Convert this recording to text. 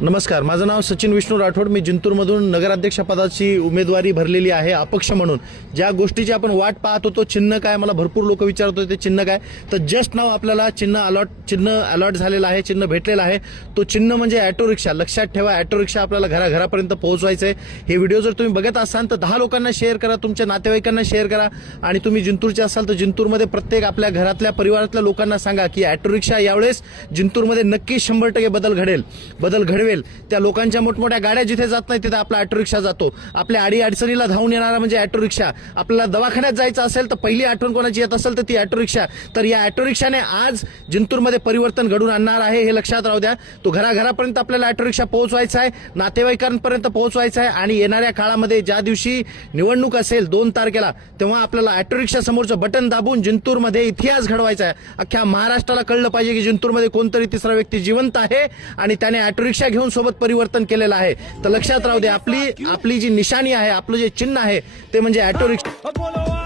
नमस्कार, माझं नाव सचिन विष्णू राठोड. मी जिंतूरमधून नगराध्यक्ष पदाची उमेदवारी भरलेली आहे अपक्ष म्हणून. ज्या गोष्टीची आपण वाट पाहत होतो, चिन्ह काय, मला भरपूर लोक विचारत होते चिन्ह काय, तर जस्ट नाव आपल्याला चिन्ह अलॉट झालेलं आहे, चिन्ह भेटलेलं आहे. तो चिन्ह म्हणजे ऑटो रिक्षा. लक्षात ठेवा, ऑटो रिक्षा आपल्याला घराघरापर्यंत पोहोचवायचं आहे. हे व्हिडिओ जर तुम्ही बघत असाल तर 10 लोकांना शेअर करा, तुमच्या नातेवाईकांना शेअर करा. आणि तुम्ही जिंतूरचे असाल तर जिंतूरमध्ये प्रत्येक आपल्या घरातल्या परिवारातल्या लोकांना सांगा की ऑटो रिक्षा यावेळेस जिंतूरमध्ये नक्की 100% बदल घडवेल. त्या लोकांच्या मोठमोठ्या गाड्या जिथे जात नाही तिथे आपला ऑटो रिक्षा जातो. आपल्या अडचणीला धावून येणारा म्हणजे ऑटो रिक्षा. आपल्याला दवाखान्यात जायचं असेल तर पहिली आठवण कोणाची येत असेल तर ती ऑटो रिक्षा. तर या ऑटो रिक्षाने आज जिंतूरमध्ये परिवर्तन घडून आणणार आहे, हे लक्षात राहू द्या. तो घराघरापर्यंत आपल्याला ऑटो रिक्षा पोहोचवायचा आहे, नातेवाईकांपर्यंत पोहोचवायचा आहे. आणि येणाऱ्या काळामध्ये ज्या दिवशी निवडणूक असेल 2 तारखेला, तेव्हा आपल्याला ऑटो रिक्षा समोरचं बटन दाबून जिंतूरमध्ये इतिहास घडवायचा आहे. अख्ख्या महाराष्ट्राला कळलं पाहिजे की जिंतूरमध्ये कोणतरी तिसरा व्यक्ती जिवंत आहे आणि त्याने ऑटो रिक्षा घेऊन सोबत परिवर्तन केलेलं आहे. तर लक्षात राहू दे, आपली जी निशाणी आहे, आपलं जे चिन्ह आहे ते म्हणजे ऑटो रिक्षा.